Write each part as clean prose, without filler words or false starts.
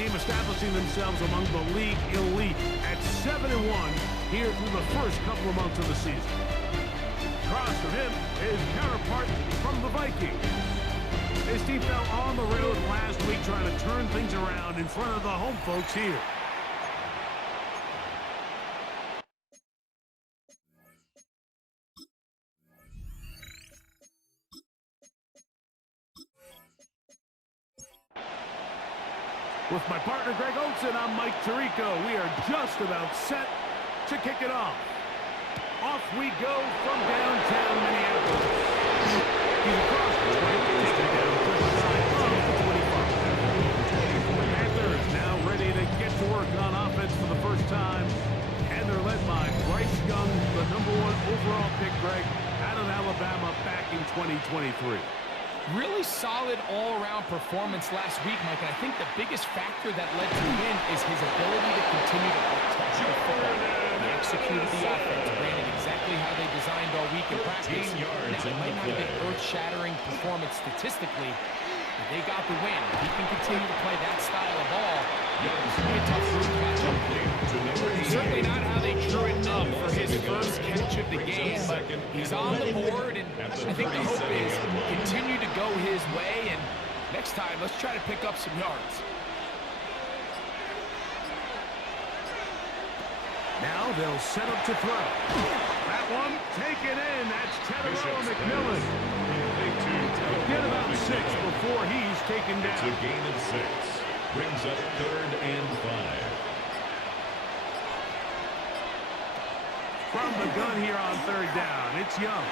team establishing themselves among the league elite at 7-1 here through the first couple of months of the season. Across from him, his counterpart from the Vikings. His team fell on the road last week trying to turn things around in front of the home folks here. With my partner, Greg Olson, I'm Mike Tirico. We are just about set to kick it off. Off we go from downtown Minneapolis. He's across the 20, taking it down to the side of the 25. The Panthers now ready to get to work on offense for the first time. And they're led by Bryce Young, the #1 overall pick, Greg, out of Alabama back in 2023. Really solid all-around performance last week, Mike, and I think the biggest factor that led to the win is his ability to continue to touch the football. He executed the offense, ran it exactly how they designed all week in practice. Now, it might not have been earth-shattering performance statistically, but they got the win. If he can continue to play that style of ball, it's going to be a tough road to catch up. Certainly not how they drew it up for his first catch of the game, but he's on the board, and I think the hope is continue to go his way, and next time, let's try to pick up some yards. Now they'll set up to throw. That one taken in. That's Tedero McMillan. Get about 6 before he's taken down. It's a gain of 6. Brings up 3rd and 5. From the gun here on 3rd down, it's Young.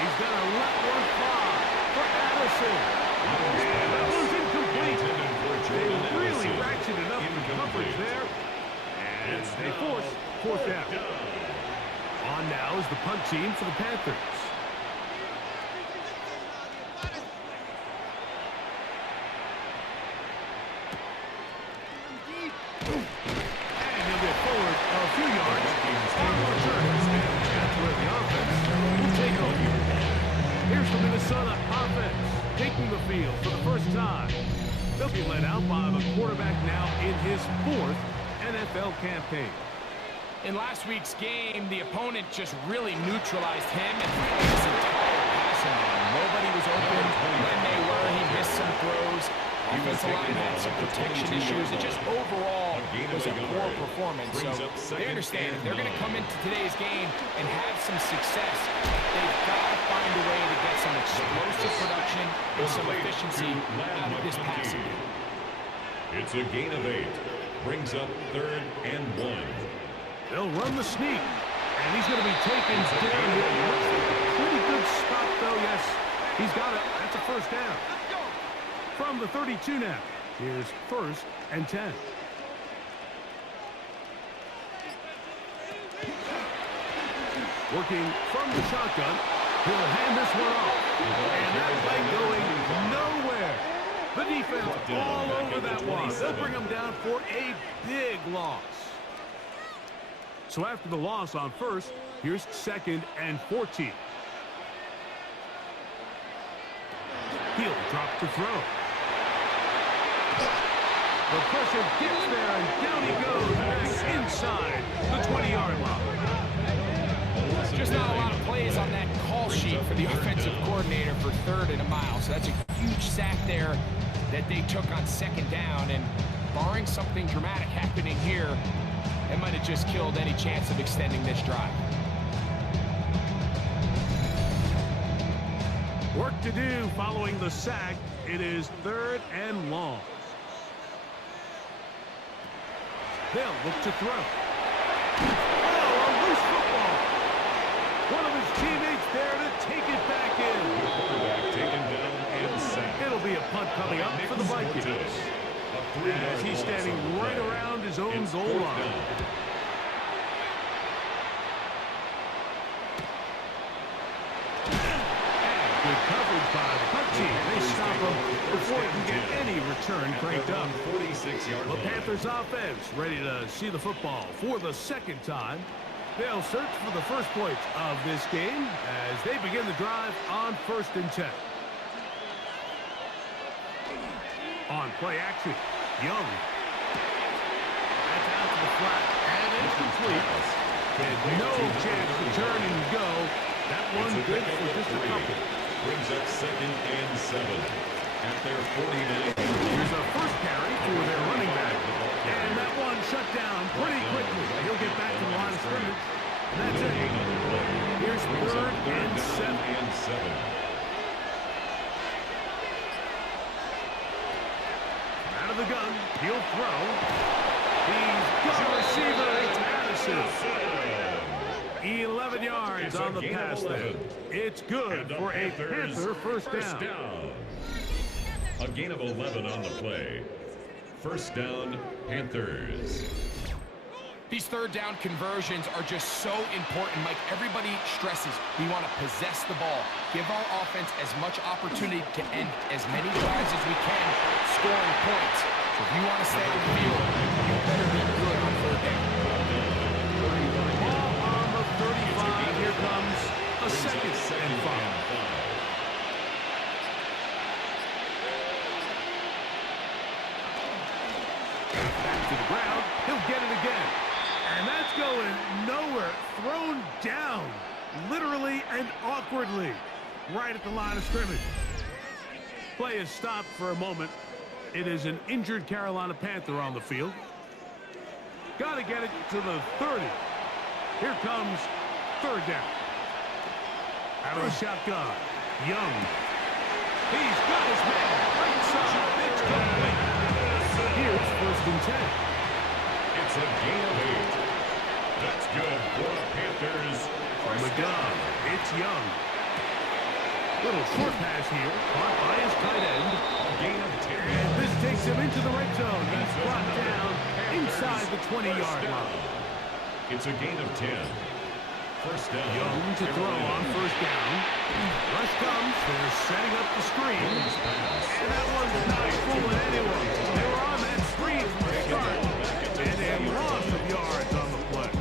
He's going to let one fly for Addison. And that one's incomplete. They really ratcheted up the coverage there. And they force 4th down. On now is the punt team for the Panthers. And he'll get forward a few yards on returns. That's where the offense will take over. Here's the Minnesota offense taking the field for the first time. They'll be led out by the quarterback now in his 4th NFL campaign. In last week's game, the opponent just really neutralized him and his entire passing game. Nobody was open. When they were, he missed some throws. Offensive line had some protection issues. It just overall was a poor performance. So they understand if they're going to come into today's game and have some success, they've got to find a way to get some explosive production and some efficiency out of this passing game. It's a gain of 8. Brings up 3rd and 1. They'll run the sneak, and he's going to be taken down here. Pretty good spot, though, yes. He's got it. That's a 1st down. From the 32 now, here's 1st and 10. Working from the shotgun, he'll hand this one off. And that play going nowhere. The defense all over that one. They'll bring him down for a big loss. So after the loss on 1st, here's 2nd and 14. He'll drop to throw. The pressure gets there, and down he goes back inside the 20-yard line. Just not a lot of plays on that call sheet for the offensive coordinator for 3rd and a mile. So that's a huge sack there that they took on 2nd down. And barring something dramatic happening here, it might have just killed any chance of extending this drive. Work to do following the sack. It is 3rd and long. They'll look to throw. Oh, a loose football. One of his teammates there to take it back in. The quarterback taken down and sacked. It'll be a punt coming up for the Vikings. As he's standing right around his own goal line. Good coverage by the punt team. They stop him before he can get any return cranked up. The Panthers offense ready to see the football for the 2nd time. They'll search for the first points of this game as they begin the drive on 1st and 10. On play action, Young. That's out to the flat. And it's complete. And no chance to turn and go. That one good for just a couple. Brings up 2nd and 7 at their 49. Here's a first carry for their running back. And that one shut down pretty quickly. He'll get back to the line of scrimmage. And that's it. Here's 3rd and 7. Out of the gun. He'll throw. He's got a receiver. It's Addison. 11 yards on the pass there. It's good for a Panther first down. A gain of 11 on the play. First down, Panthers. These third down conversions are just so important, Mike. Everybody stresses we want to possess the ball, give our offense as much opportunity to end as many drives as we can, scoring points. So if you want to stay on the field, you better be good on third down. Ball on the 35. Here comes a 2nd and 5. Back to the ground. He'll get it again. And that's going nowhere. Thrown down, literally and awkwardly, right at the line of scrimmage. Play is stopped for a moment. It is an injured Carolina Panther on the field. Got to get it to the 30. Here comes 3rd down. Out of the shotgun. Young. He's got his man. Right side. It's complete. Here's 1st and 10. It's a gain of 8. That's good for the Panthers. From the gun, it's Young. Little short pass here, caught by his tight end. A gain of 10. And this takes him into the red zone. He's brought down inside the 20-yard line. It's a gain of 10. First down. Young to throw on 1st down. Rush comes. They're setting up the screen. And that one's not fooling anyone. They were on that screen from the start. And a loss of yards on the play.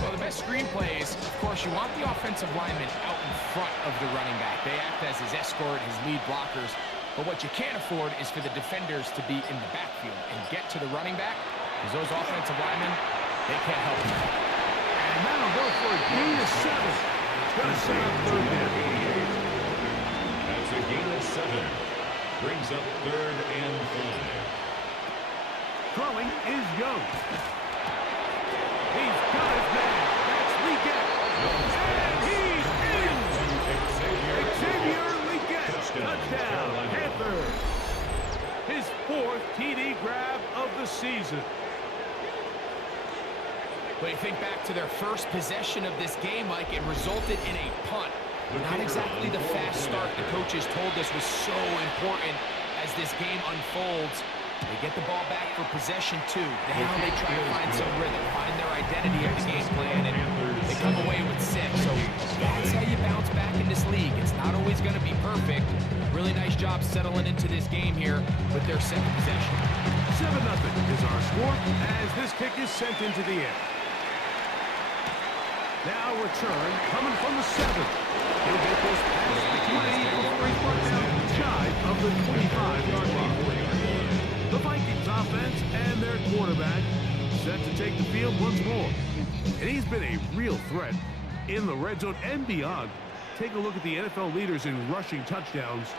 Well, the best screen plays, of course, you want the offensive lineman out in front of the running back. They act as his escort, his lead blockers. But what you can't afford is for the defenders to be in the backfield and get to the running back, because those offensive linemen, they can't help him. And that'll go for a gain of 7. It's going to set up 3rd down. That's a gain of 7. Brings up 3rd and 5. Throwing is Young. He's got his man. That's Leggett. And he's in. Xavier Leggett. Touchdown. Panthers. His 4th TD grab of the season. But you think back to their first possession of this game, Mike, it resulted in a punt. Not exactly the fast start the coaches told us was so important as this game unfolds. They get the ball back for possession 2. Now they try to find some rhythm, find their identity of the game plan, and they come away with 6. So that's how you bounce back in this league. It's not always going to be perfect. Really nice job settling into this game here with their 2nd possession. 7-0 is our score as this kick is sent into the air. Now return coming from the 7. He'll get this past the 20 before he's brought down shy of the 25-yard line. The Vikings offense and their quarterback set to take the field once more. And he's been a real threat in the red zone and beyond. Take a look at the NFL leaders in rushing touchdowns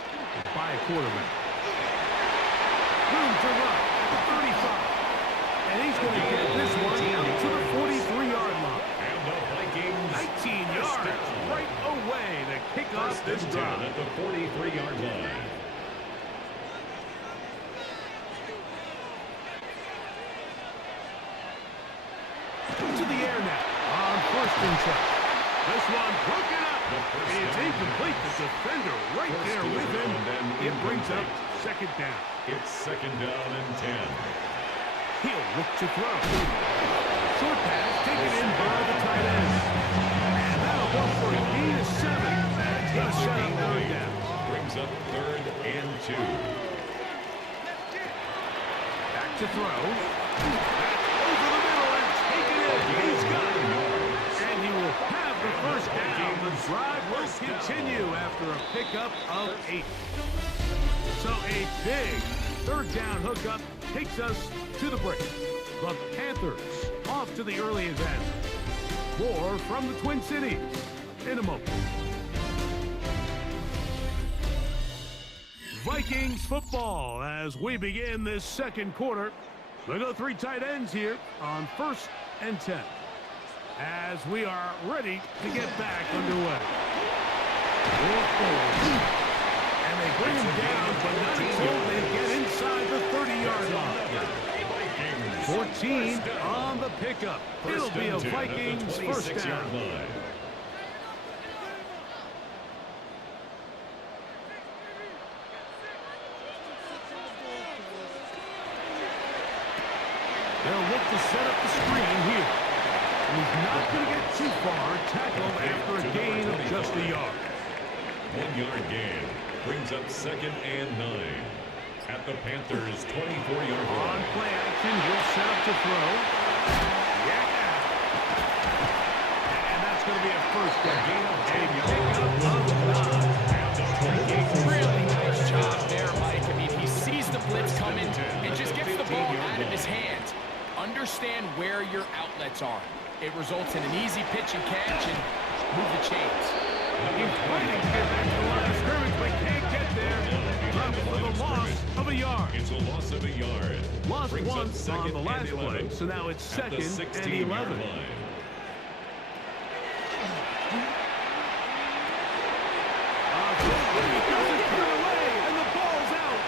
by a quarterback. Room to run at the 35. And he's going to get this one out to the 43-yard line. 19 yards right away to kick off this drive. At the 43-yard line. To the air now on 1st and 10. This one broken up. It's incomplete. The defender right there with him. It brings up 2nd down. It's 2nd down and 10. He'll look to throw. Short pass taken in by the tight end. And that'll go for a gain of 7. That's going to set up 3rd down. Brings up 3rd and 2. Back to throw. That's over the middle and taken in. He's got it. And he will have the first down. The drive will continue after a pickup of 8. So a big third down hookup takes us to the break. The Panthers off to the early advance. More from the Twin Cities in a moment. Vikings football as we begin this second quarter. We go three tight ends here on 1st and 10. As we are ready to get back underway. And they bring him down, but not until they get inside the 30-yard line. 14 on the pickup. It'll be a Vikings first down. They'll look to set up the screen here. He's not going to get too far, tackled after a gain of just a yard. 1 yard gain brings up 2nd and 9 at the Panthers' 24-yard line. On play action, he'll set up to throw. Yeah! And that's going to be a first down. Really nice job there, Mike. I mean, he sees the blitz coming and just gets the ball out of his hands. Understand where your outlets are. It results in an easy pitch and catch and move the chains. He's waiting to get back to the line of scrimmage, but can't get there. Drops for the loss of a yard. It's a loss of a yard. Lost once on the last play, so now it's 2nd and 11. Doesn't clear away, and the ball's out.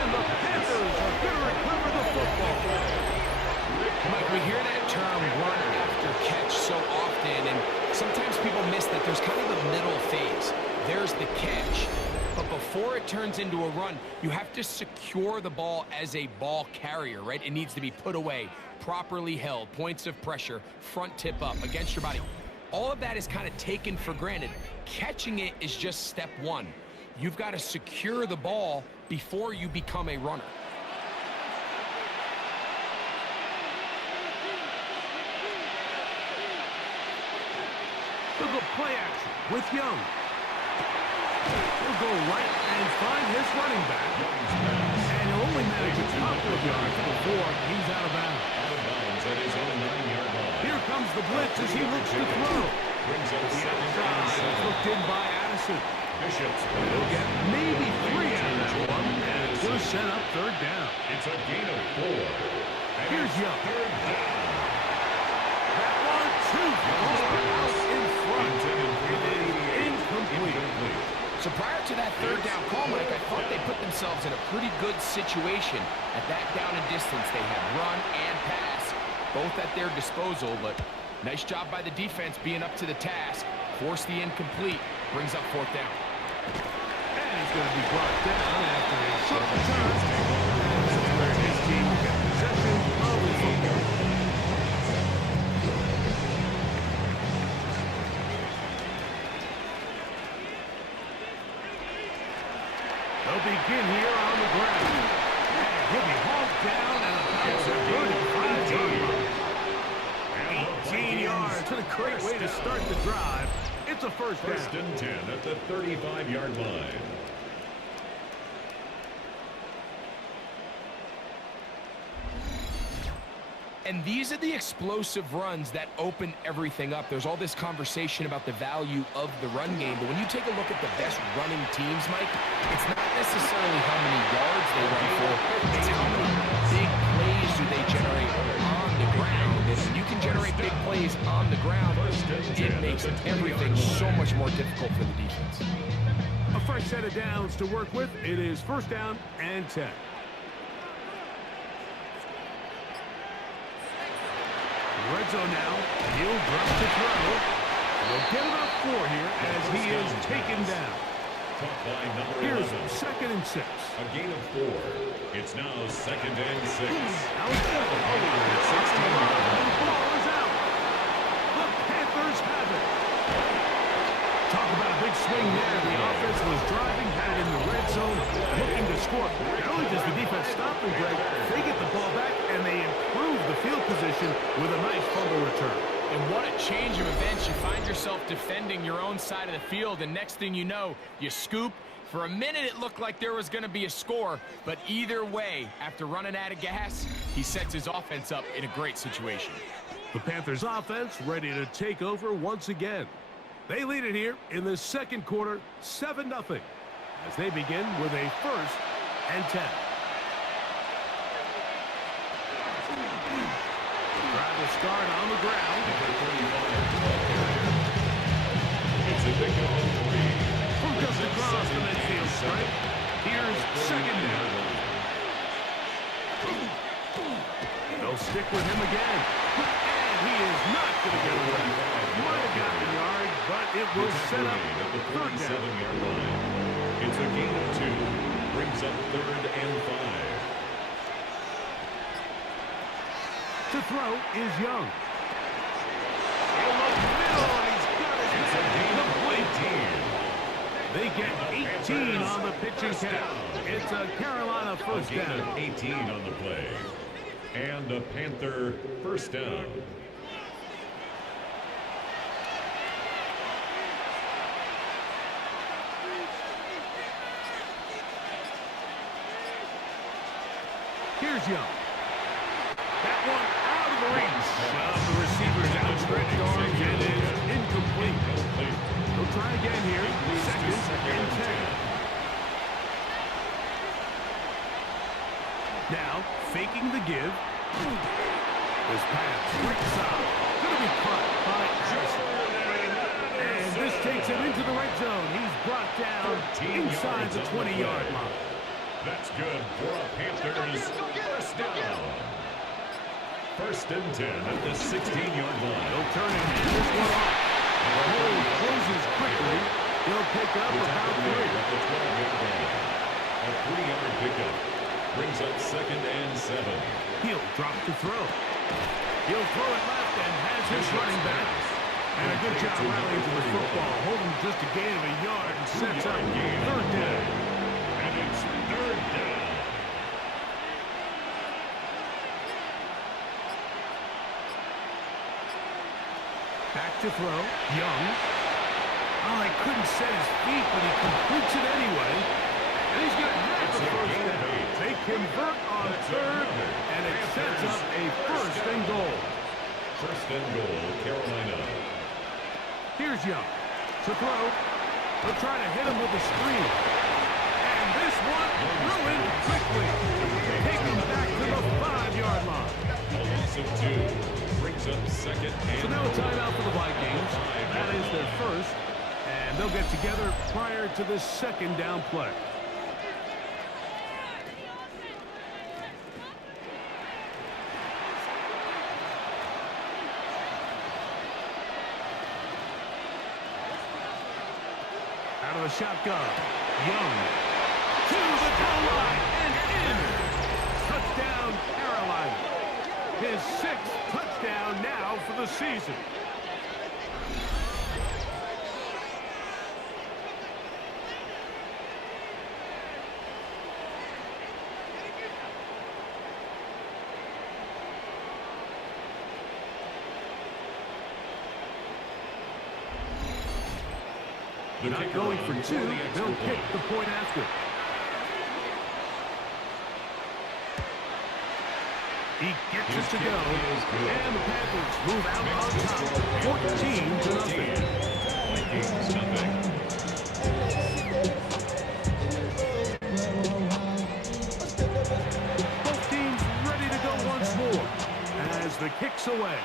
And the Panthers are going to recover the football. Mike, we hear that term run after catch so often, and sometimes people miss that there's kind of a middle phase. There's the catch, but before it turns into a run, you have to secure the ball as a ball carrier, right? It needs to be put away, properly held, points of pressure, front tip up against your body. All of that is kind of taken for granted. Catching it is just step one. You've got to secure the ball before you become a runner. Look at play action with Young. He'll go right and find his running back. And he'll only manage a couple of yards before he's out of bounds. At his own 9-yard line. Here comes the blitz as he looks to throw. Brings up The 2nd and outside 7. looked in by Addison. Bishops. He'll get maybe 3 out of that one. And it's going to set up 3rd down. It's a gain of 4. And Here's it's Young. 3rd down. That one too far out in front. It is incomplete. So prior to that 3rd down call, Mike, I thought they put themselves in a pretty good situation. At that down and distance, they had run and pass, both at their disposal, but nice job by the defense being up to the task. Force the incomplete, brings up 4th down. And he's going to be brought down after a short return. And that's where his team will get possession of the football. They'll begin here on the ground. And he'll be hauled down and about a 18 yards. What a great way to start the drive. It's a first down. 1st and 10 at the 35-yard line. And these are the explosive runs that open everything up. There's all this conversation about the value of the run game, but when you take a look at the best running teams, Mike, it's not necessarily how many yards they run for, it's how many big plays do they generate on the ground. And when you can generate big plays on the ground, it makes everything so much more difficult for the defense. A fresh set of downs to work with. It is 1st down and 10. Red zone now. He'll drop to throw. He'll get about 4 here as he is taken down. Here's 2nd and 6. A gain of 4. It's now 2nd and 6. Now it's the ball is out. The Panthers have it. Talk about a big swing there. The offense was driving, had it in the red zone, looking to score. Not only does the defense stop them, Greg, they get the ball back and they improve the field position with a nice fumble return. And what a change of events. You find yourself defending your own side of the field, and next thing you know, you scoop, For a minute, it looked like there was going to be a score, but either way, after running out of gas, he sets his offense up in a great situation. The Panthers offense ready to take over once again. They lead it here in the second quarter, 7-0, as they begin with a 1st and 10. Try to start on the ground. It's a big one. From just across the midfield stripe, here's second down. They'll stick with him again. And he is not going to get away. Might have got the yard, but it will set up at the 3rd down. 47-yard line. It's a gain of 2. Brings up 3rd and 5. To throw is Young. In the middle, and he's got his It's a gain of 18. They get 18 on the pitching count. It's a Carolina first Gain down. of 18 on the play. And a Panther first down. Here's Young. That one out of the reach of the receiver's outstretched arms and is incomplete. We'll try again here. 2nd and 10. Now, faking the give. This pass, rips out. Going to be caught by Addison. And this takes him into the red zone. He's brought down inside the 20-yard line. That's good for a Panthers first down. 1st and 10 at the 16-yard line. They'll turn and hand this one off. The hole closes quickly. They'll pick up about 3. At the 12-yard line. A 3-yard pickup brings up 2nd and 7. He'll drop to throw. He'll throw it left and has his running back. And a good job rallying to the football. Holding just a gain of a yard and sets up 3rd down. And it's 3rd down. Back to throw. Young. Oh, he couldn't set his feet, but he completes it anyway. And he's going to have the first down. They convert on 3rd, and it sets up a 1st and goal. 1st and goal, Carolina. Here's Young. To throw. They'll try to hit him with a screen. And this one ruined quickly. Take him back to the 5-yard line. A loss of 2. Brings up 2nd and So now a timeout for the Vikings. That is their first. And they'll get together prior to this 2nd down play. Out of the shotgun. Young. To the goal line and in. Touchdown, Carolina. His 6th touchdown now for the season. Not going for 2. They'll kick the point after. He gets it to go. And the Panthers move out on top. 14-0. Vikings nothing. Both teams ready to go once more as the kick's away.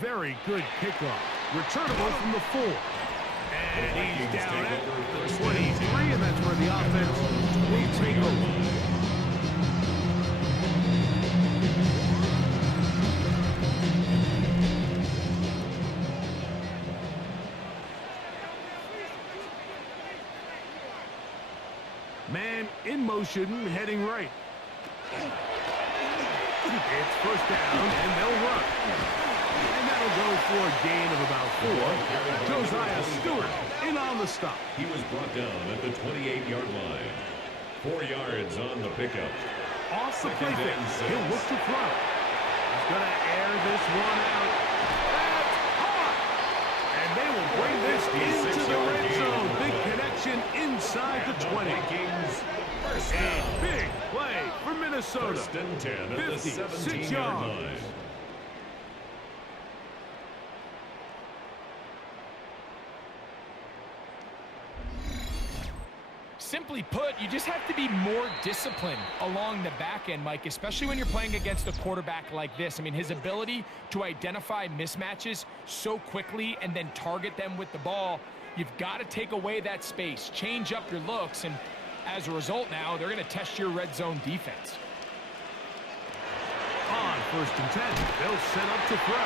Very good kickoff. Returnable from the 4. And he's down at the 23, and that's where the offense will take over. Man in motion, heading right. It's first down, and they'll run. And that'll go for a gain of about 4. Josiah Stewart in on the stop. He was brought down at the 28-yard line. 4 yards on the pickup. Off the play 2nd fake. and 6. He'll look to throw. He's going to air this one out. That's caught. And they will bring this into the red zone. Big connection inside the 20. A big play for Minnesota. First and 10 at the 56 17-yard yards. line. Simply put, you just have to be more disciplined along the back end, Mike, especially when you're playing against a quarterback like this. I mean, his ability to identify mismatches so quickly and then target them with the ball, you've got to take away that space, change up your looks, and as a result now, they're going to test your red zone defense. On first and 10, they'll set up to throw.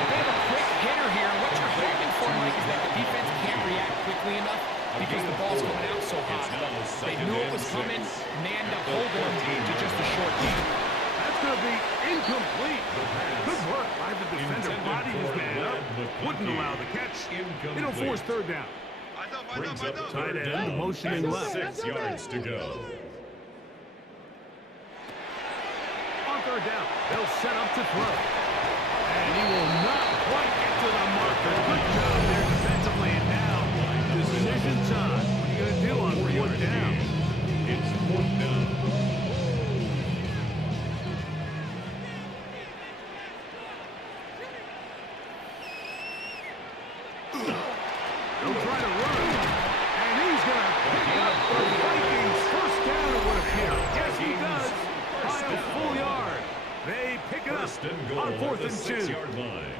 If they have a quick hitter here, what you're hoping for, Mike, is that the defense can't react quickly enough because the ball's coming out so hot. They knew it was coming, and they end up holding them to just a short game. That's going to be incomplete. Good work by the defender. Bodied his man up. Wouldn't allow the catch. It'll force third down. Brings up Tight third end down motioning at left. 6 yards to go. On third down, they'll set up to throw. And he will not quite get to the marker. Good job there defensively. And now, decision time. What are you going to do on fourth down? It's fourth down. They'll try to run. And he's going to pick up the Vikings. First down, it would appear. Yes, he does. By a full yard. They pick it up First and goal on fourth at the and 2. 6-yard line.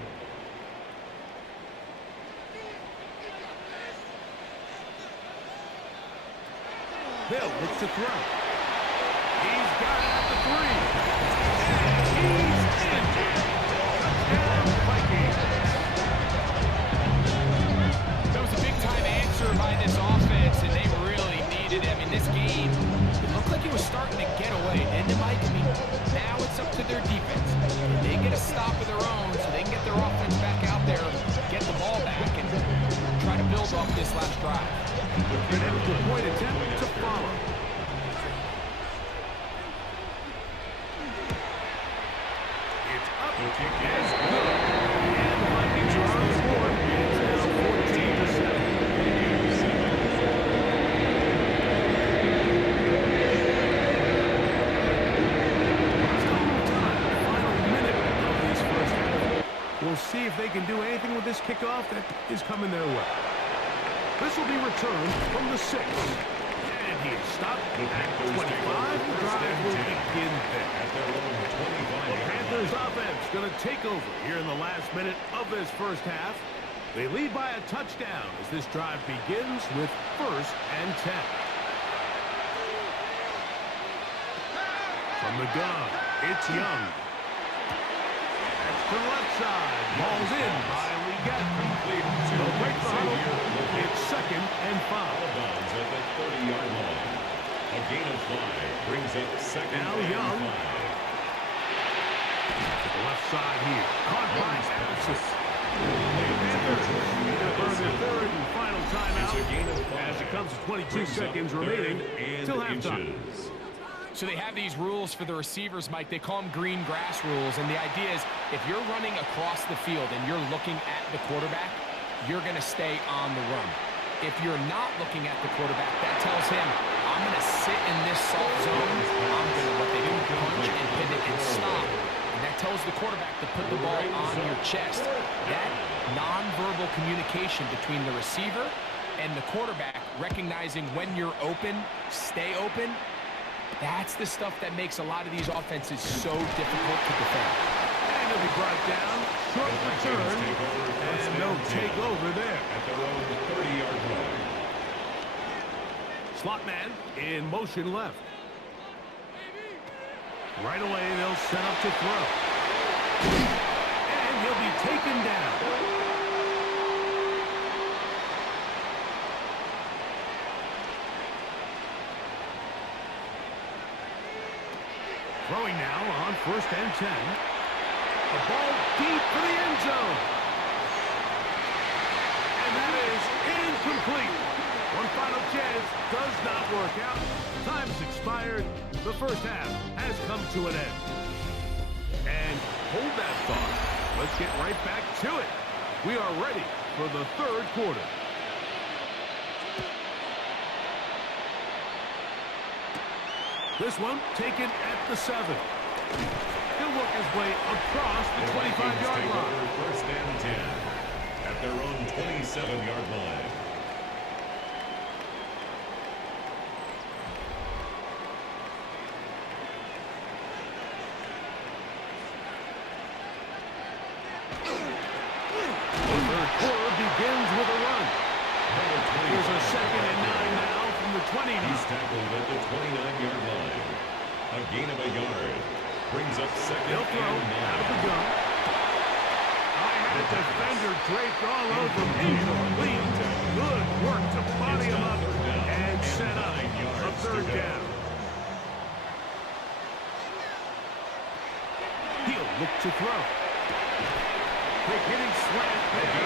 Bill looks to throw. He's got it at the 3. And he's in. Touchdown, Vikings. That was a big-time answer by this offense, and they really needed it. I mean, this game, it looked like it was starting to get away, didn't it, Mike? I mean, now it's up to their defense. They get a stop of their own so they can get their offense back out there, get the ball back, and try to build off this last drive. An extra point attempt to follow. It's up. The kick is good. And the Vikings are on the board. It's now 14-7. We'll see if they can do anything with this kickoff that is coming their way. This will be returned from the 6. And he is stopped at 25. The drive will begin there. The Panthers offense going to take over here in the last minute of this first half. They lead by a touchdown as this drive begins with first and 10. From the gun, it's Young. To the left side. Ball's in by Leggett. They'll break the huddle. It's second and 5. Bounds at the 30-yard line. A gain of 5 brings up second Now and Young. 5. To the left side here. Caught by Allison. Panthers earn their third and final timeout as it comes to 22 seconds remaining till halftime. So they have these rules for the receivers, Mike. They call them green grass rules, and the idea is if you're running across the field and you're looking at the quarterback, you're going to stay on the run. If you're not looking at the quarterback, that tells him, I'm going to sit in this soft zone. I'm going to what they do, punch and pivot and stop. And that tells the quarterback to put the ball on your chest. That nonverbal communication between the receiver and the quarterback, recognizing when you're open, stay open, that's the stuff that makes a lot of these offenses so difficult to defend. And he'll be brought down. Short return. And no takeover there. At their own 30-yard line. Slot man in motion left. Right away, they'll set up to throw. And he'll be taken down. Throwing now on first and 10. A ball deep for the end zone. And that is incomplete. One final chance does not work out. Time's expired. The first half has come to an end. And hold that thought. Let's get right back to it. We are ready for the third quarter. This one taken at the 7. He'll work his way across the 25-yard line. First and 10 at their own 27-yard line. The third quarter begins with a run. Here's a 2nd and 9 now from the 20. He's tackled at the 29-yard line. A gain of a yard. Brings up 2nd He'll throw and 9. out of the gun. I had a defender draped all over me. Good work to body him up and set up a 3rd down. He'll look to throw. Quick hitting slant there.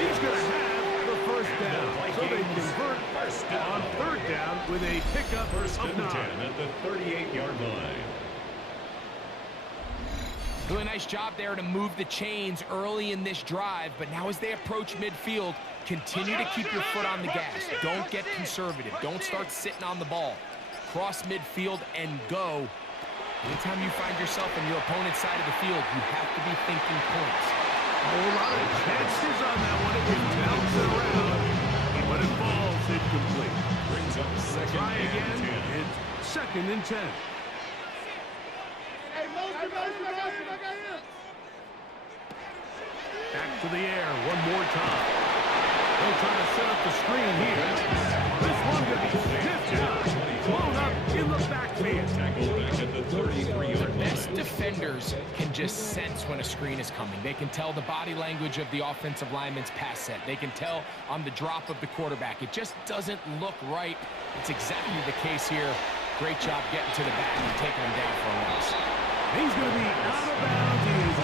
He's going to have the 1st down. So they convert on 3rd down with a pickup First of and 9. 10 at the 38-yard line. Really nice job there to move the chains early in this drive, but now as they approach midfield, continue to keep your foot on the gas. Don't get conservative. Don't start sitting on the ball. Cross midfield and go. Anytime you find yourself on your opponent's side of the field, you have to be thinking points. A whole lot of chances on that one. It can bounce it around, but it falls incomplete. Brings up 2nd Try and again. 10. It's 2nd and 10. Back to the air one more time. They'll try to set up the screen here. This one going to be stiffed out. Blown up in the backfield. Tackled back at the 33-yard line. Best defenders can just sense when a screen is coming. They can tell the body language of the offensive lineman's pass set. They can tell on the drop of the quarterback. It just doesn't look right. It's exactly the case here. Great job getting to the back and taking him down for a loss. He's going to be out of bounds. He is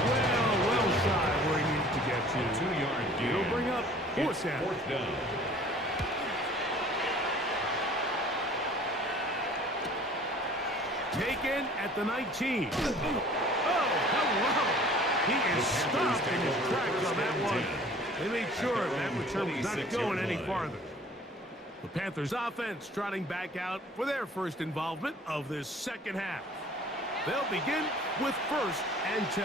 well shy where he needs to get to. 2-yard gain. He'll bring up 4th down. 4th down. Taken at the 19. Oh, hello. He is stopped in his tracks on that one. They made sure that return was not going any farther. The Panthers offense trotting back out for their first involvement of this 2nd half. They'll begin with 1st and 10.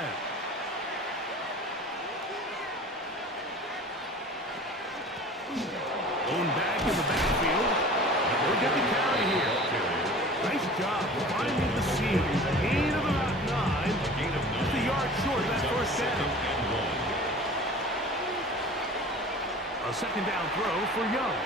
Own back in the backfield. We'll get the carry here. Nice job finding the seam. Gain of about 9. Just a yard short of that 1st down. A 2nd down throw for Young.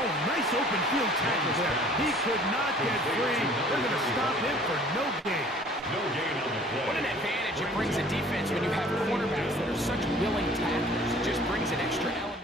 Oh, nice open field tackle there. He could not get free. They're going to stop him for no gain. No gain on the play. What an advantage it brings a defense when you have cornerbacks that are such willing tacklers. It just brings an extra element.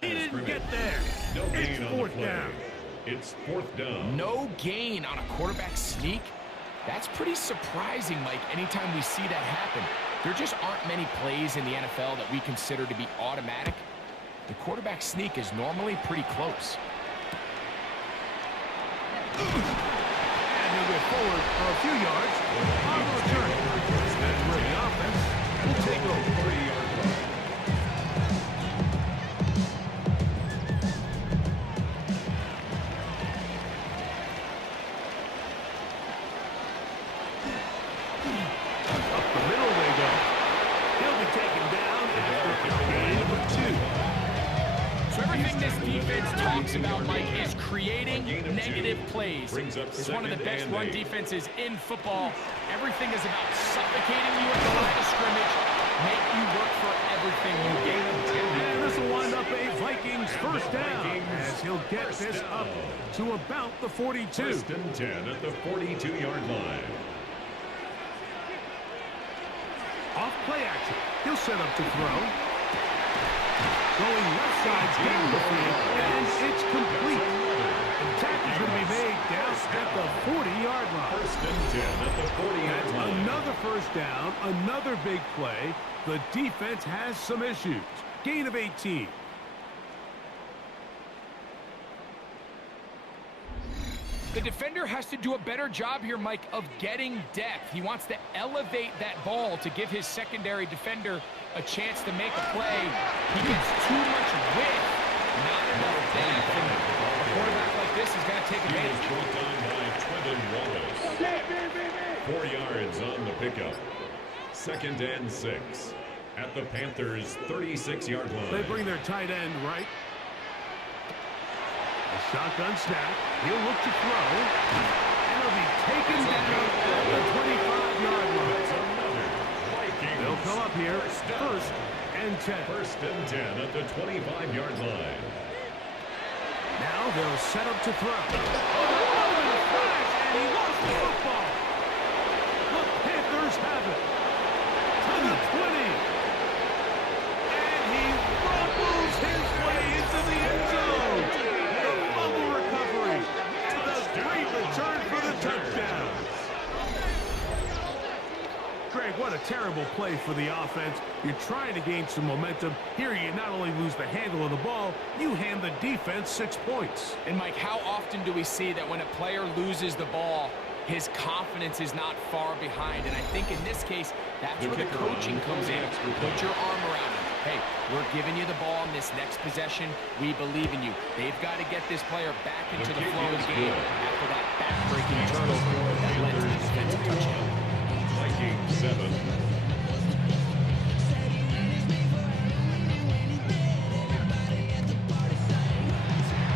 He didn't get there. No It's gain on the 4th play. down. It's 4th down. No gain on a quarterback sneak. That's pretty surprising, Mike, anytime we see that happen. There just aren't many plays in the NFL that we consider to be automatic. The quarterback sneak is normally pretty close. And he'll get forward for a few yards on the return. That's where the offense will take over. 30-yard line. Up the middle they go. He'll be taken down after a gain of 2. So everything this defense talks about, Mike, is creating negative plays. It's one of the best run defenses in football. Everything is about suffocating you at the line of scrimmage, make you work for everything you gain. And this will wind up a Vikings first down as he'll get this up to about the 42. First and 10 at the 42-yard line. Off play action. He'll set up to throw. Going left side down the field, and it's complete. The tackle's going to be made down at the 40-yard line. First and 10 at the 40-yard That's line. another first down, another big play. The defense has some issues. Gain of 18. The defender has to do a better job here, Mike, of getting depth. He wants to elevate that ball to give his secondary defender a chance to make a play. He gets too much width, not enough depth. And a quarterback like this is going to take He is advantage. brought down by Trevin Wallace. 4 yards on the pickup. Second and 6 at the Panthers' 36-yard line. They bring their tight end right. A shotgun snap. He'll look to throw. And he'll be taken down at the 25-yard line. That's another Vikings. They'll come up here first and 10. First and 10 at the 25-yard line. Now they'll set up to throw. Oh, and a flash, and he lost the football. The Panthers have it. To the 20. And he rumbles his way into the end zone. The fumble recovery. To the great return for the touchdown. Greg, what a terrible play for the offense. You're trying to gain some momentum. Here you not only lose the handle of the ball, you hand the defense 6 points. And, Mike, how often do we see that when a player loses the ball, his confidence is not far behind? And I think in this case, that's where the coaching comes in. Put your arm around him. Hey, we're giving you the ball in this next possession. We believe in you. They've got to get this player back into the flow of the game after that back-breaking turnover that led to the defensive touchdown. Vikings 7.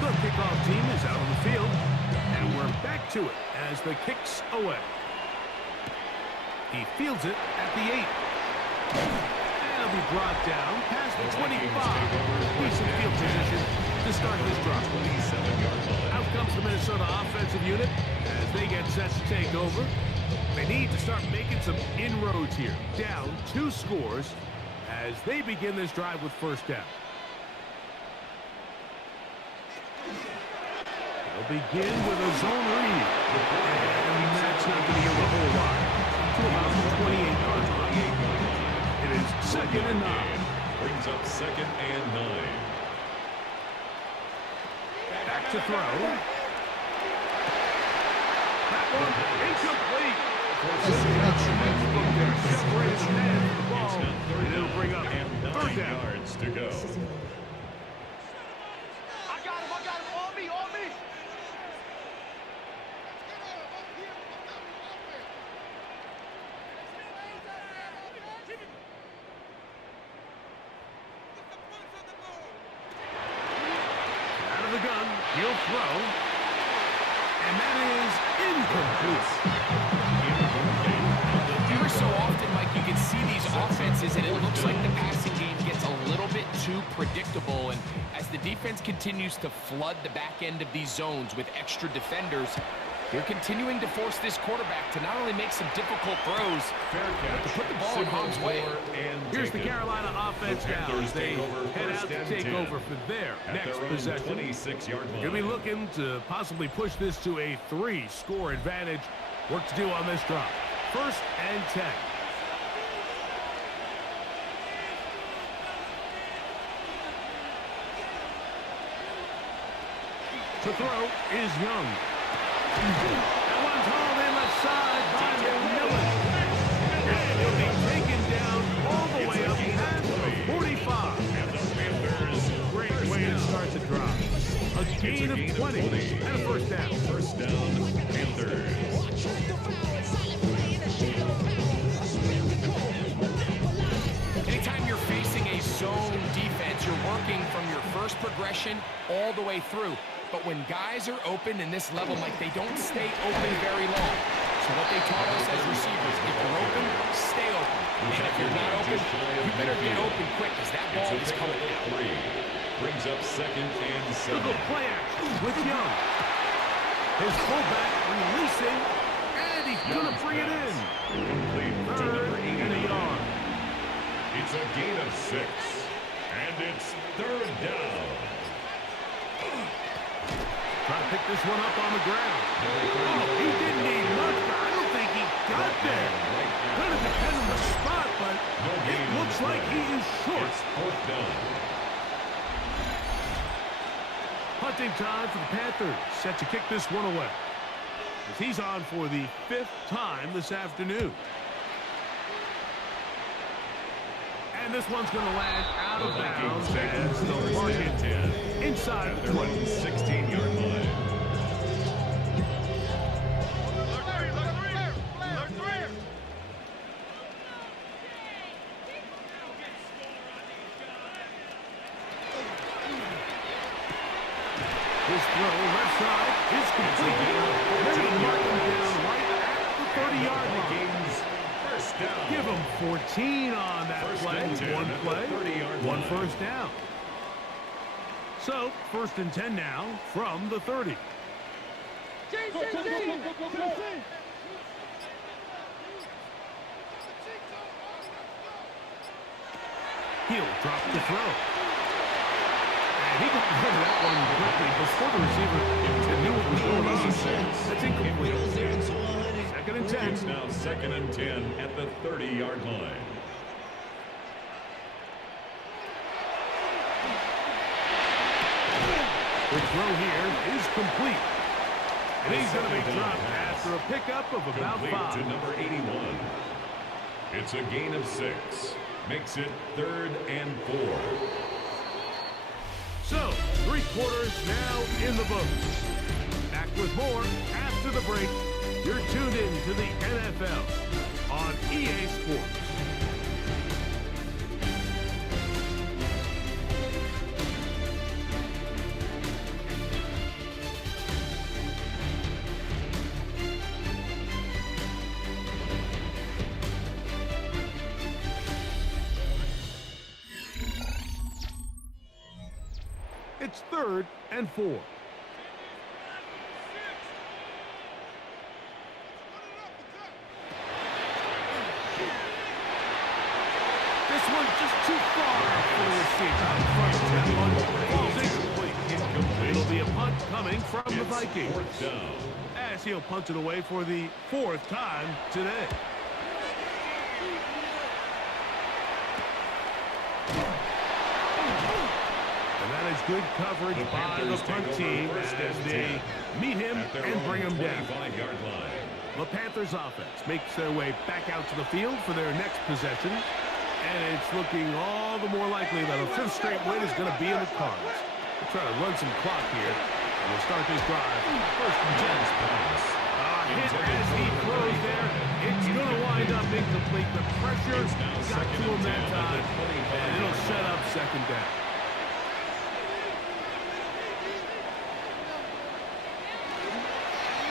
The kickoff team is out on the field, and we're back to it as the kick's away. He fields it at the 8. And he'll be brought down past the 25. Decent field position to start this drive. 27-yard line. Out comes the Minnesota offensive unit as they get set to take over. They need to start making some inroads here. Down 2 scores as they begin this drive with first down. They'll begin with a zone read. And that's not going to give a whole lot. To about the 28-yard line. It is second and 9. Brings up second and 9. Back to throw. That one incomplete. Separated the man from the ball. And it'll bring up third down. Yards to go. I got him, on me, on me. Out of the gun, he'll throw. And that is incomplete. Every so often, Mike, you can see these offenses, and it looks like the passing game gets a little bit too predictable. And as the defense continues to flood the back end of these zones with extra defenders, they're continuing to force this quarterback to not only make some difficult throws, but to put the ball in harm's way. Here's the Carolina offense now. They head out to take over for their next possession. 26-yard line. Going to be looking to possibly push this to a 3-score advantage. Work to do on this drop. 1st and 10. To throw is Young. That one's hauled in left side by McMillan. And he'll be taken down all the way up past the 45. And the Panthers, Great way to start the drive. A gain of 20 and a 1st down. 1st down, Panthers. Anytime you're facing a zone defense, you're working from your first progression all the way through. But when guys are open in this level, Mike, they don't stay open very long. So what they taught us as receivers, if you're open, stay open. And if you're not open, you better get open quick because that ball is coming out. Brings up 2nd and 7. Look at play action with Young. His fullback releasing, and he's going to bring it in. Complete to 3rd number and a 89. yard. It's a gain of 6. And it's 3rd down. Trying to pick this one up on the ground. Oh, he didn't need much, but I don't think he got there. Kind of depends on the spot, but it looks like he is short. It's 4th down. Punting time for the Panthers. Set to kick this one away. As he's on for the 5th time this afternoon. And this one's going to land out of bounds as the market inside of the 16-yard line. This throw left side is complete. They're going to mark him down right at the 30-yard line. First down. Give him 14 on that First play. and 10 One at the play, 30-yard one line. 1st down. So, 1st and 10 now from the 30. He'll drop the throw. And he got rid of that one quickly before the receiver knew what was going on. That's incomplete. 2nd and 10. It's now 2nd and 10 at the 30-yard line. The throw here is complete. And he's going to be dropped after a pickup of about Complete 5. to number 81. It's a gain of 6. Makes it 3rd and 4. So, 3 quarters now in the books. Back with more after the break. You're tuned in to the NFL on EA Sports. It's 3rd and 4. This one's just too far for the receiver. That one falls incomplete. It'll be a punt coming from the Vikings. 4th down. As he'll punt it away for the 4th time today. And that is good coverage by the punt team as they meet him and bring him down. 25-yard line. The Panthers offense makes their way back out to the field for their next possession. And it's looking all the more likely that a 5th straight win is going to be in the cards. We'll try to run some clock here. And we'll start this drive. 1st and 10. Hit as he throws there. It's going to wind up incomplete. The pressure got to him that time. And it'll set up 2nd down.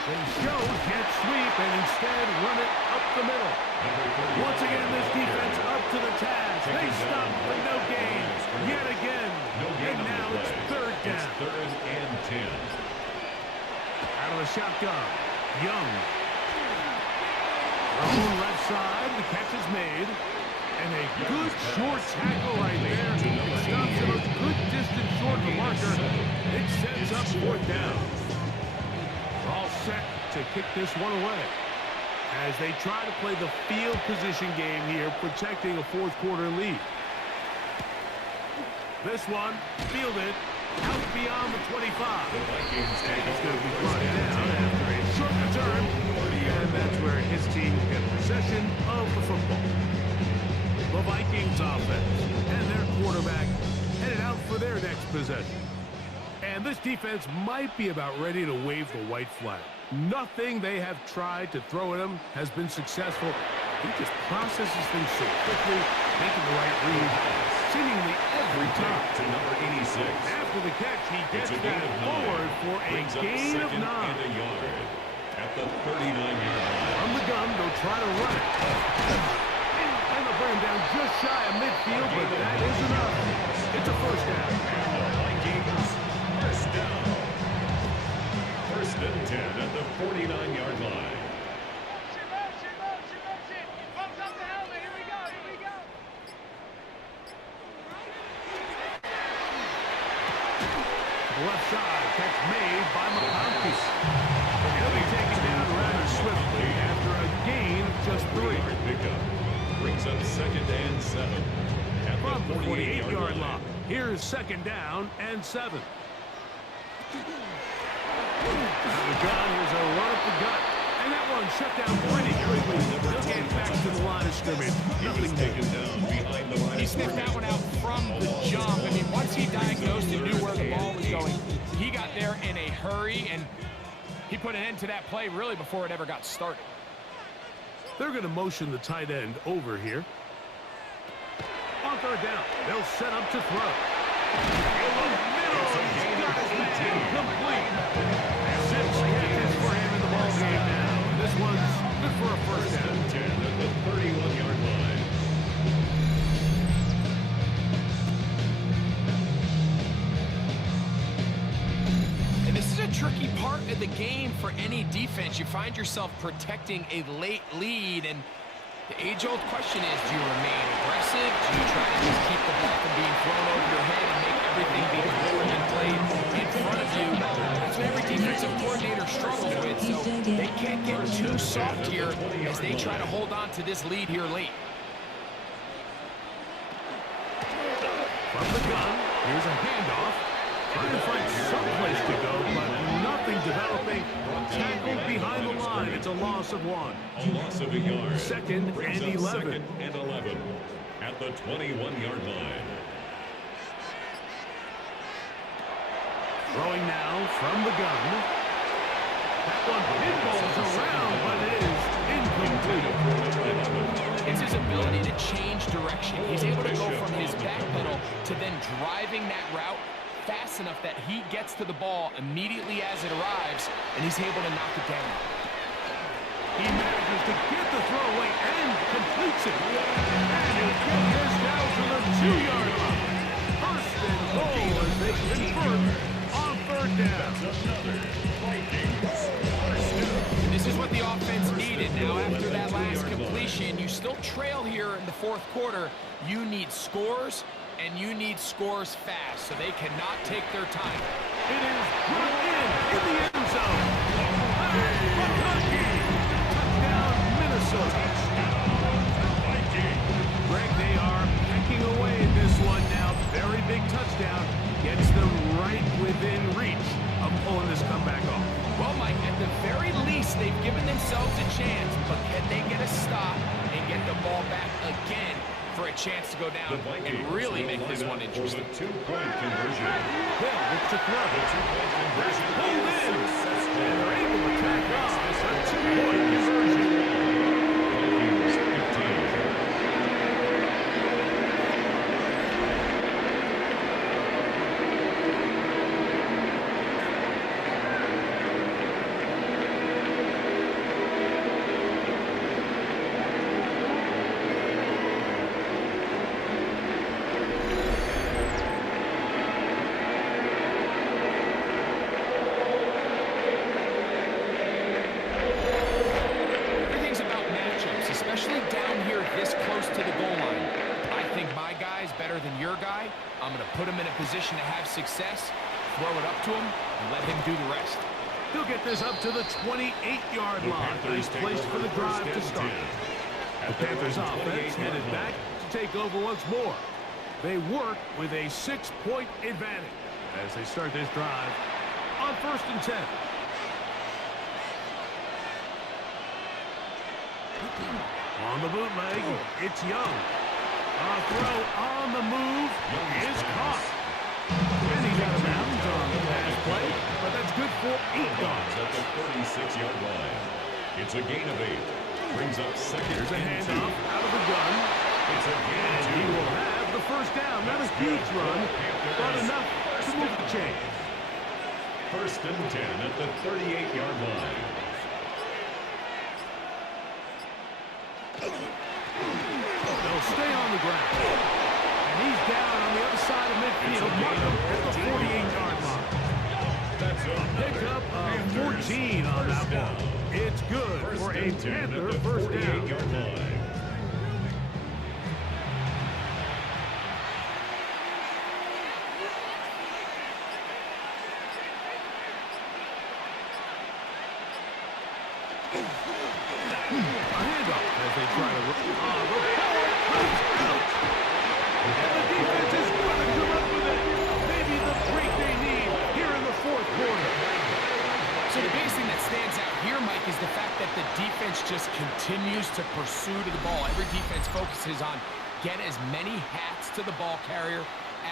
They show can't sweep and instead run it up the middle. Once again, this defense up to the task. They stop for no gain yet again. And now it's 3rd down. It's 3rd and 10. Out of the shotgun, Young. Thrown left side, the catch is made. And a good short tackle right there. It stops him a good distance short of the marker. It sets up 4th down. We're all set to kick this one away. as they try to play the field position game here, protecting a fourth quarter lead. This one, fielded, out beyond the 25. The Vikings take It's going to be over brought first down and 10. after a short return, and that's where his team will get possession of the football. The Vikings offense and their quarterback headed out for their next possession. And this defense might be about ready to wave the white flag. Nothing they have tried to throw at him has been successful. He just processes things so quickly, making the right read seemingly every time. To number 86. After the catch, he gets It's a gain that of 9. forward for a Brings up gain of 9. second and a yard at the 39-yard line. From the gun, they'll try to run it. And they'll bring him down just shy of midfield, but that is enough. It's a first down. Vikings first down. First and 10 at the 49-yard line. Motion. Bumps up the helmet. Here we go. Left side, catch made by McConkey. He'll be taken down rather swiftly after a gain of just 3. 3-yard pickup. Brings up second and 7 at From the the 48-yard 48-yard line. line. Here's second down and 7. Out of the gun, here's a run up the gut. And that one shut down pretty quickly. They'll get back to the line of scrimmage. He was Nothing taken down behind the line He of sniffed that scrimmage. one out from the jump. I mean, once he diagnosed and knew where the ball was going, he got there in a hurry, and he put an end to that play really before it ever got started. They're going to motion the tight end over here. On third down, they'll set up to throw. In the middle, he's got his man complete. 6 catches for him in the ball game now. This one's good for a first down. 10 at the 31-yard line. And this is a tricky part of the game for any defense. You find yourself protecting a late lead, and the age-old question is, do you remain aggressive? Do you try to just keep the ball from being thrown over your head and make everything be forward and played in front of you? That's what every defensive coordinator struggles with, so they can't get too soft here as they try to hold on to this lead here late. From the gun, here's a handoff. Trying to find some place to go, but nothing developing. Tackled behind the line. It's a loss of 1. A loss of a yard. Second Brings and up 11. Second and 11 at the 21-yard line. Throwing now from the gun. That one pinballs around, but it is incomplete. It's his ability to change direction. He's able to go from his back pedal to then driving that route fast enough that he gets to the ball immediately as it arrives, and he's able to knock it down. He manages to get the throw away and completes it. And he'll get this down to the 2-yard line. First and goal as they convert on third down. And this is what the offense needed. Now, after that last completion, you still trail here in the fourth quarter. You need scores, and you need scores fast, so they cannot take their time. It is brought in the end zone. McConkey. Touchdown, Minnesota. Greg, they are pecking away at this one now. Very big touchdown. Gets them right within reach of pulling this comeback off. Well, Mike, at the very least, they've given themselves a chance, but can they get a stop and get the ball back again for a chance to go down and really make this one interesting? For the 2-point conversion. Hill looks to throw. The 2-point conversion. Pulled in. Successful. And they're able to tack off a 2-point conversion. Vikings 15. Everything's about matchups, especially down here this close to the goal line. I think my guy's better than your guy. I'm going to put him in a position to have success, throw it up to him, and let him do the rest. He'll get this up to the 28-yard line. Nice place for the drive to start. The Panthers offense headed back to take over once more. They work with a 6-point advantage as they start this drive on 1st and 10. On the bootleg, it's Young. A throw on the move is caught. And he's out of bounds on the pass play, but that's good for 8 yards. At the 36-yard line. It's a gain of 8. Brings up second. Here's a and 2. handoff out of the gun. It's a gain And of 2. he will have the first down. Not a huge run, but enough to move the chain. 1st and 10 at the 38-yard line. They'll stay on the ground. And he's down on the other side of midfield. Mark him at the 48-yard line. That's A pickup of 14 on that ball. It's good for a Panther first down. 48-yard line. A handoff as they try to the ball comes out. And the defense is going to come up with it. Maybe the break they need here in the 4th quarter. So the biggest thing that stands out here, Mike, is the fact that the defense just continues to pursue to the ball. Every defense focuses on get as many hats to the ball carrier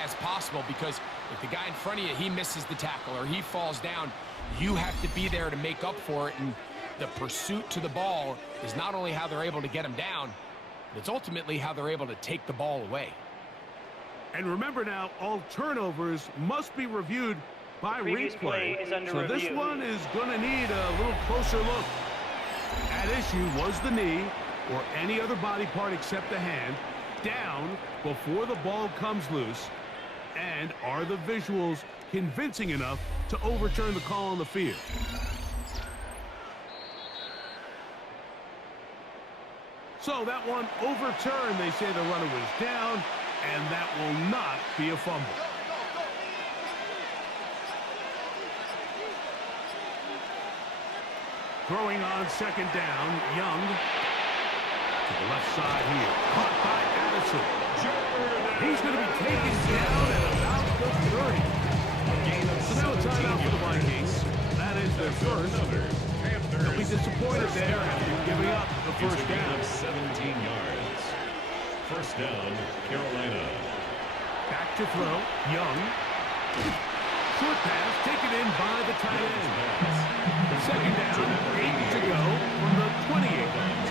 as possible, because if the guy in front of you, he misses the tackle or he falls down, you have to be there to make up for it. And the pursuit to the ball is not only how they're able to get him down, but it's ultimately how they're able to take the ball away. And remember now, all turnovers must be reviewed by Previous replay. play is under So this review. one is going to need a little closer look. At issue was the knee or any other body part except the hand down before the ball comes loose. And are the visuals convincing enough to overturn the call on the field? So that one overturned. They say the runner was down, and that will not be a fumble. Throwing on 2nd down, Young to the left side here. Caught by Addison. He's going to be taken down at about the 30. So now a timeout for the Vikings. That is their first. They'll be disappointed there after giving up the first down. 17 yards. 1st down, Carolina. Back to throw, Young. Short pass taken in by the tight end. 2nd down, 8 to go from the 28.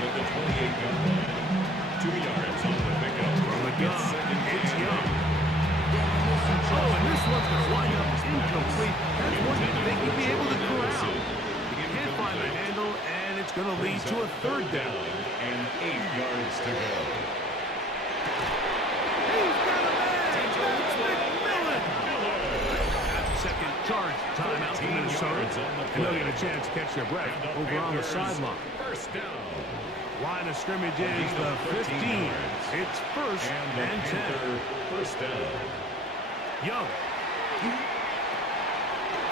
At the 28-yard line. 2 yards on the pickup. From the gun, it's Young. Oh, and this one's going to wind up incomplete. That's one you'd think he'd be able to corral. He can't find the handle, and it's going to lead to a 3rd down. And 8 yards to go. He's got a man! That's McMillan! That's a second charge timeout for Minnesota. And they'll get a chance to catch their breath over on the sideline. 1st down. Line of scrimmage is the 15. It's 1st and 10. 1st down. Young.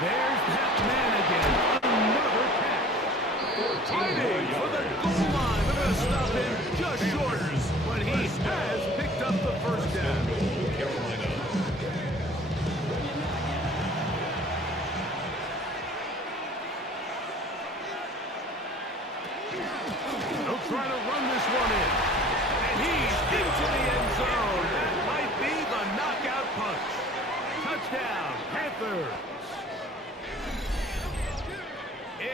There's that man again. Another catch. Fighting for the goal line. They're going to stop him just short. But he has picked up the 1st down. Carolina. They'll try to run this one in. And he's into the end zone. That might be the knockout punch. Touchdown, Panthers.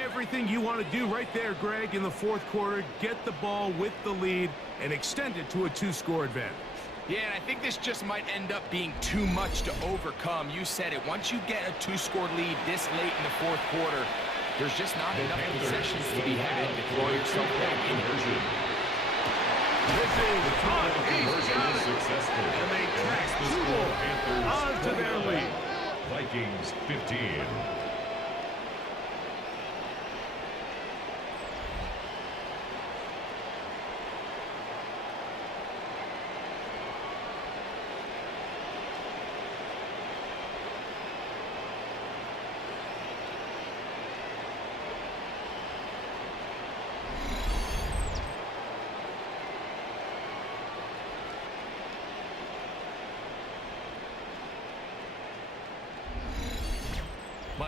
Everything you want to do right there, Greg, in the 4th quarter. Get the ball with the lead and extend it to a 2-score advantage. Yeah, and I think this just might end up being too much to overcome. You said it. Once you get a 2-score lead this late in the 4th quarter, there's just not enough possessions to be had to throw yourself back in. This is on. He's got it. Successful. And they tack 2 more onto their lead. Vikings 15.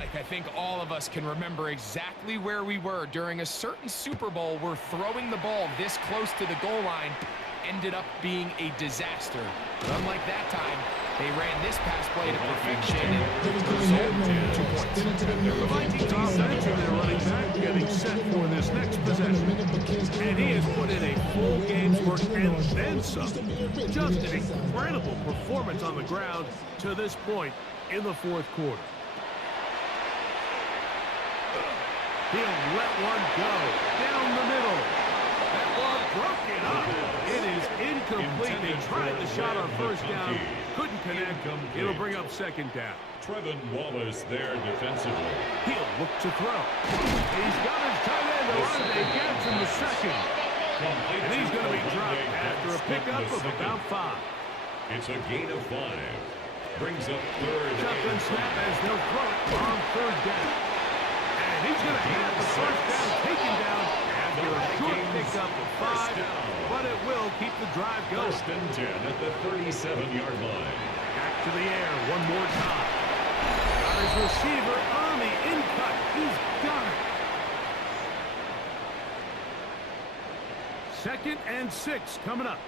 Mike. I think all of us can remember exactly where we were during a certain Super Bowl where throwing the ball this close to the goal line ended up being a disaster. But unlike that time, they ran this pass play to perfection and resulted in 2 points. The Vikings offense and their running back getting set for this next possession. And he has put in a full game's work and then some. Just an incredible performance on the ground to this point in the fourth quarter. He'll let one go down the middle. That one broken up. It is incomplete. They tried the shot on first down. Couldn't connect. It'll bring up second down. Trevin Wallace there defensively. He'll look to throw. He's got his tight end around. They gets in the second. And he's going to be dropped after a pickup of about 5. It's a gain of 5. Brings up third. Shotgun snap as they'll throw it on third down. And he's going to have the first down taken down after a short pickup of 5. But it will keep the drive going. First and 10 at the 37-yard line. Back to the air one more time. Got his receiver on the in-cut. He's got it. 2nd and 6 coming up.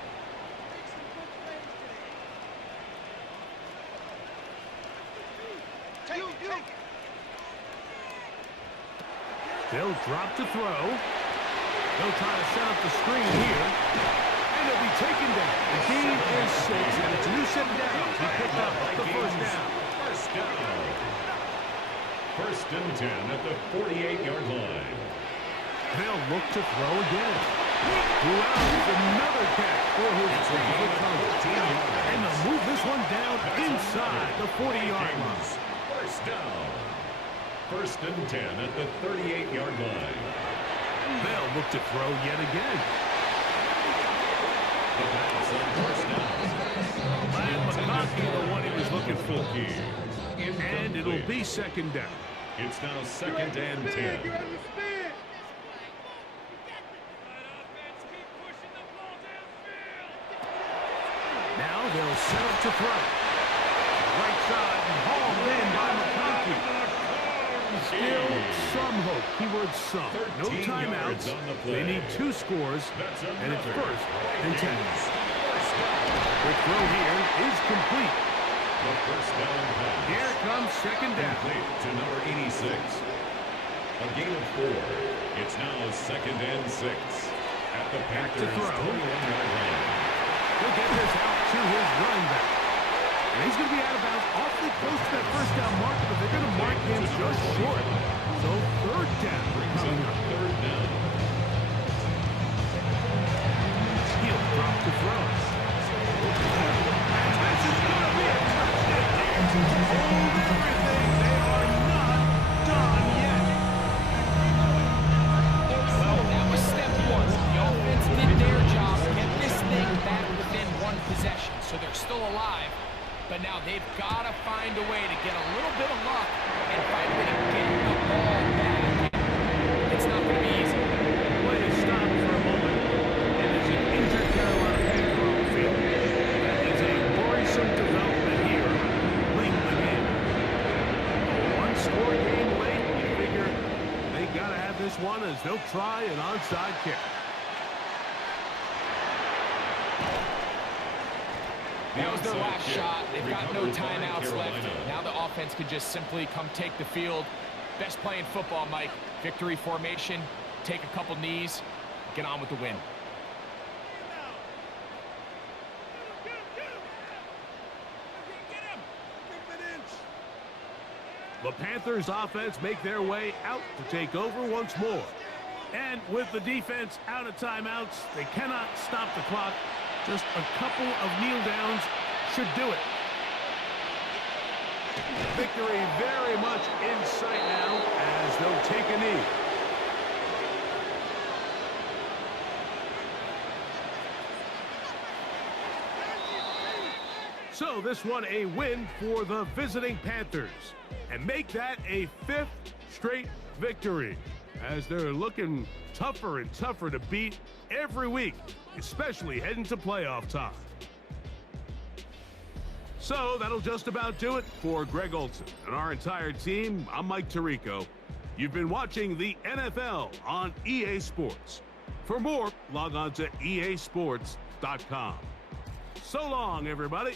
They'll drop to throw. They'll try to set up the screen here. And it'll be taken down. The gain is 6, and it's a new set down. He picked up the first down. First down. First and 10 at the 48-yard line. They'll look to throw again. Wow, another catch for his favorite target. And they'll move this one down inside the 40-yard line. First down. First and 10 at the 38-yard line. They'll look to throw yet again. The pass on first down. McConkey, the one he was looking for. And it'll be second down. It's now 2nd and 10. Now they'll set up to throw. Right side and hauled in by McConkey. Still some hope. Keyword some. No timeouts. They need 2 scores, and it's 1st and 10. The throw here is complete. The first down pass. Here comes second down. Complete to number 86. A gain of 4. It's now 2nd and 6 at the Panthers' 21-yard line. He'll get this out to his running back. And he's going to be out of bounds awfully close to that first down marker, but they're going to mark him just short. So third down. Brings up third down. He'll drop to throw. And this is going to be a touchdown. Hold everything. They are not done yet. Well, that was step 1. The offense did their job, get this thing back within 1 possession, so they're still alive. But now they've got to find a way to get a little bit of luck and find a way to get the ball back. It's not going to be easy. Way to stop for a moment. And there's an injured Carolina Panther on the field. That is a worrisome development here late in the game. A 1-score game late, you figure they got to have this one as they'll try an onside kick. That was their last shot. They've got no timeouts left. Now the offense could just simply come take the field. Best play in football, Mike. Victory formation, take a couple knees, get on with the win. The Panthers offense make their way out to take over once more. And with the defense out of timeouts, they cannot stop the clock. Just a couple of kneel downs should do it. Victory very much in sight now as they'll take a knee. So this one a win for the visiting Panthers and make that a 5th straight victory as they're looking tougher and tougher to beat every week, especially heading to playoff time. So that'll just about do it for Greg Olson and our entire team. I'm Mike Tirico. You've been watching the NFL on EA Sports. For more, log on to easports.com. So long, everybody.